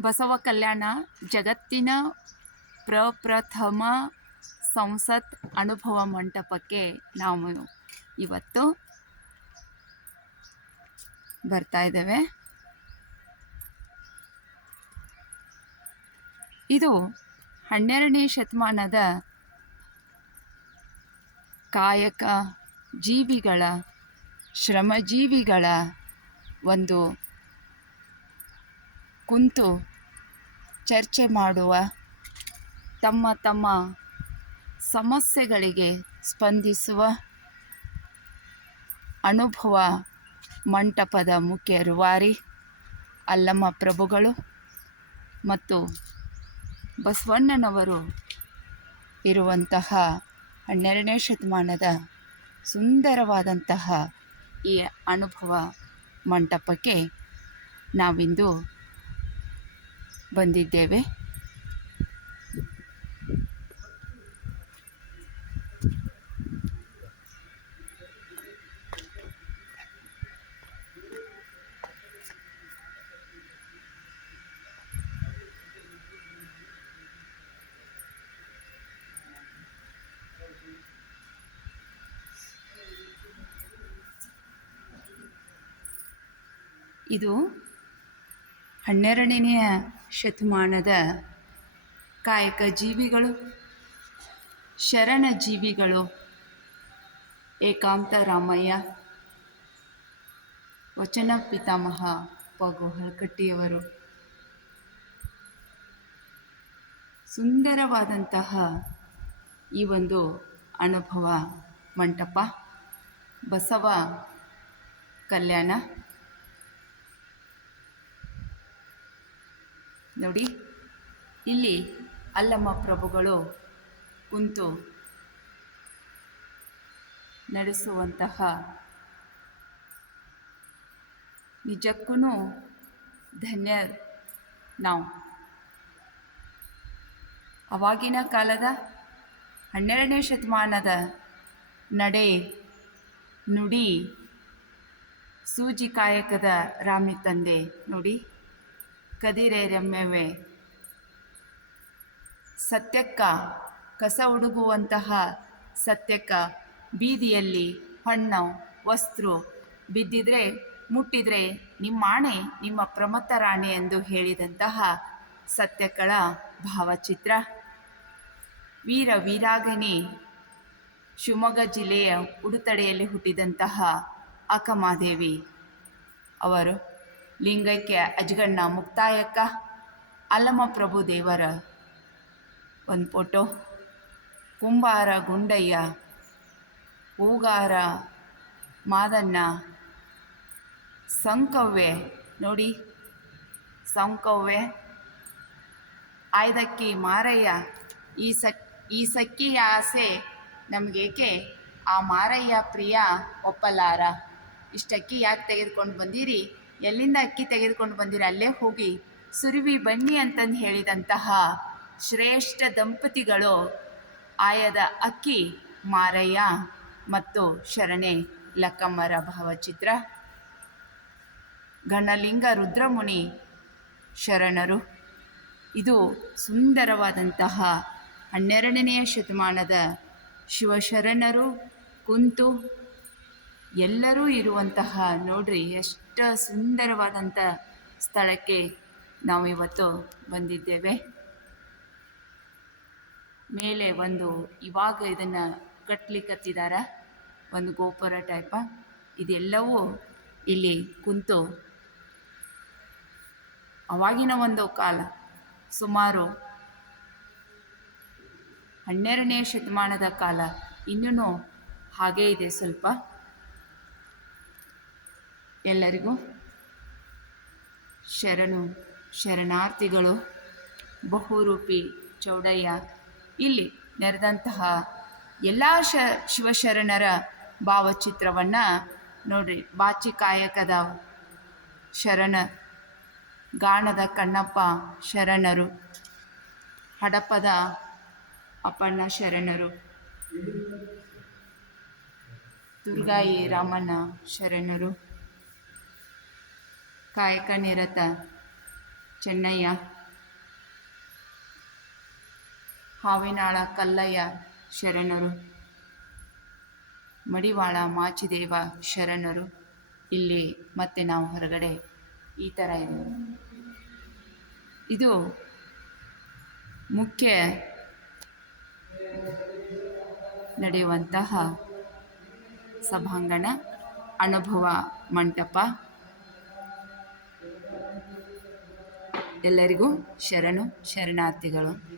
ಬಸವ ಕಲ್ಯಾಣ, ಜಗತ್ತಿನ ಪ್ರಪ್ರಥಮ ಸಂಸತ್ ಅನುಭವ ಮಂಟಪಕ್ಕೆ ನಾವು ಇವತ್ತು ಬರ್ತಾ ಇದ್ದೇವೆ. ಇದು ಹನ್ನೆರಡನೇ ಶತಮಾನದ ಕಾಯಕ ಜೀವಿಗಳ ಶ್ರಮಜೀವಿಗಳ ಒಂದು ಕುಂತು ಚರ್ಚೆ ಮಾಡುವ ತಮ್ಮ ತಮ್ಮ ಸಮಸ್ಯೆಗಳಿಗೆ ಸ್ಪಂದಿಸುವ ಅನುಭವ ಮಂಟಪದ ಮುಖ್ಯ ರುವಾರಿ ಅಲ್ಲಮ್ಮ ಪ್ರಭುಗಳು ಮತ್ತು ಬಸವಣ್ಣನವರು ಇರುವಂತಹ ಹನ್ನೆರಡನೇ ಶತಮಾನದ ಸುಂದರವಾದಂತಹ ಈ ಅನುಭವ ಮಂಟಪಕ್ಕೆ ನಾವಿಂದು ಬಂದಿದ್ದೇವೆ. ಇದು ಹನ್ನೆರಡನೆಯ ಶತಮಾನದ ಕಾಯಕ ಜೀವಿಗಳು ಶರಣ ಜೀವಿಗಳು ಏಕಾಂತ ರಾಮಯ್ಯ, ವಚನ ಪಿತಾಮಹ ಪಗು ಹಳಕಟ್ಟಿಯವರು. ಸುಂದರವಾದಂತಹ ಈ ಒಂದು ಅನುಭವ ಮಂಟಪ ಬಸವ ಕಲ್ಯಾಣ ನೋಡಿ. ಇಲ್ಲಿ ಅಲ್ಲಮ್ಮ ಪ್ರಭುಗಳು ಕುಂತು ನಡೆಸುವಂತಹ ನಿಜಕ್ಕೂ ಧನ್ಯ ನಾವು. ಅವಾಗಿನ ಕಾಲದ ಹನ್ನೆರಡನೇ ಶತಮಾನದ ನಡೆ ನುಡಿ ಸೂಜಿ ಕಾಯಕದ ರಾಮಿ ತಂದೆ ನೋಡಿ. ಕದಿರೆ ರಮ್ಯವೇ ಸತ್ಯಕ್ಕ ಕಸ ಉಡುಗುವಂತಹ ಸತ್ಯಕ್ಕ ಬೀದಿಯಲ್ಲಿ ಹಣ್ಣು ವಸ್ತ್ರ ಬಿದ್ದಿದ್ರೆ, ಮುಟ್ಟಿದ್ರೆ ನಿಮ್ಮಾಣೆ, ನಿಮ್ಮ ಪ್ರಮತ ರಾಣಿ ಎಂದು ಹೇಳಿದಂತಹ ಸತ್ಯಕ್ಕಳ ಭಾವಚಿತ್ರ. ವೀರ ವೀರಾಗಣಿ ಶಿವಮೊಗ್ಗ ಜಿಲ್ಲೆಯ ಉಡುತಡೆಯಲ್ಲಿ ಹುಟ್ಟಿದಂತಹ ಅಕ್ಕಮಾದೇವಿ ಅವರು. ಲಿಂಗೈಕ್ಯ ಅಜ್ಗಣ್ಣ ಮುಕ್ತಾಯಕ್ಕ ಅಲ್ಲಮ ಪ್ರಭು ದೇವರ ಒಂದು ಫೋಟೋ ಕುಂಬಾರ ಗುಂಡಯ್ಯ ಹೂಗಾರ ಮಾದಣ್ಣ ಸಂಕವ್ವೆ ನೋಡಿ. ಸಂಕವ್ವೆ ಆಯ್ದಕ್ಕಿ ಮಾರಯ್ಯ, ಈ ಸಕ್, ಈ ಸಕ್ಕಿಯ ಆಸೆ ನಮಗೇಕೆ ಆ ಮಾರಯ್ಯ ಪ್ರಿಯ ಒಪ್ಪಲಾರ. ಇಷ್ಟಕ್ಕಿ ಯಾಕೆ ತೆಗೆದುಕೊಂಡು ಬಂದಿರಿ? ಎಲ್ಲಿಂದ ಅಕ್ಕಿ ತೆಗೆದುಕೊಂಡು ಬಂದಿರ ಅಲ್ಲೇ ಹೋಗಿ ಸುರುವಿ ಬನ್ನಿ ಅಂತಂದು ಹೇಳಿದಂತಹ ಶ್ರೇಷ್ಠ ದಂಪತಿಗಳು ಆಯದ ಅಕ್ಕಿ ಮಾರಯ್ಯ ಮತ್ತು ಶರಣೆ ಲಕ್ಕಮ್ಮರ ಭಾವಚಿತ್ರ. ಗಣಲಿಂಗ ರುದ್ರಮುನಿ ಶರಣರು. ಇದು ಸುಂದರವಾದಂತಹ ಹನ್ನೆರಡನೆಯ ಶತಮಾನದ ಶಿವಶರಣರು ಕುಂತು ಎಲ್ಲರೂ ಇರುವಂತಹ ನೋಡ್ರಿ ಎಷ್ಟು ಸುಂದರವಾದಂಥ ಸ್ಥಳಕ್ಕೆ ನಾವು ಇವತ್ತು ಬಂದಿದ್ದೇವೆ. ಮೇಲೆ ಒಂದು ಇವಾಗ ಇದನ್ನು ಕಟ್ಟಲಿಕ್ಕತ್ತಿದ್ದಾರೆ ಒಂದು ಗೋಪುರ ಟೈಪ ಇದೆಲ್ಲವೂ ಇಲ್ಲಿ ಕುಂತು ಅವಾಗಿನ ಒಂದು ಕಾಲ, ಸುಮಾರು ಹನ್ನೆರಡನೇ ಶತಮಾನದ ಕಾಲ, ಇನ್ನೂ ಹಾಗೇ ಇದೆ ಸ್ವಲ್ಪ. ಎಲ್ಲರಿಗೂ ಶರಣು, ಶರಣಾರ್ಥಿಗಳು, ಬಹುರೂಪಿ, ಚೌಡಯ್ಯ, ಇಲ್ಲಿ ನೆರೆದಂತಹ ಎಲ್ಲ ಶ, ಶಿವಶರಣರ ಭಾವಚಿತ್ರವನ್ನು ನೋಡಿ ಬಾಚಿ ಕಾಯಕದ ಶರಣ, ಗಾಣದ ಕಣ್ಣಪ್ಪ ಶರಣರು, ಹಡಪದ ಅಪ್ಪಣ್ಣ ಶರಣರು, ದುರ್ಗಾಯಿ ರಾಮಣ್ಣ ಶರಣರು. ಕಾಯಕ ನಿರತ ಚೆನ್ನಯ್ಯ. ಹಾವಿನಾಳ ಕಲ್ಲಯ್ಯ ಶರಣರು. ಮಡಿವಾಳ ಮಾಚಿದೇವ ಶರಣರು. ಇಲ್ಲಿ ಮತ್ತೆ ನಾವು ಹೊರಗಡೆ ಈ ಥರ ಇದೆ ಇದು ಮುಖ್ಯ ನಡೆಯುವಂತಹ ಸಭಾಂಗಣ ಅನುಭವ ಮಂಟಪ. ಎಲ್ಲರಿಗೂ ಶರಣು ಶರಣಾರ್ಥಿಗಳು.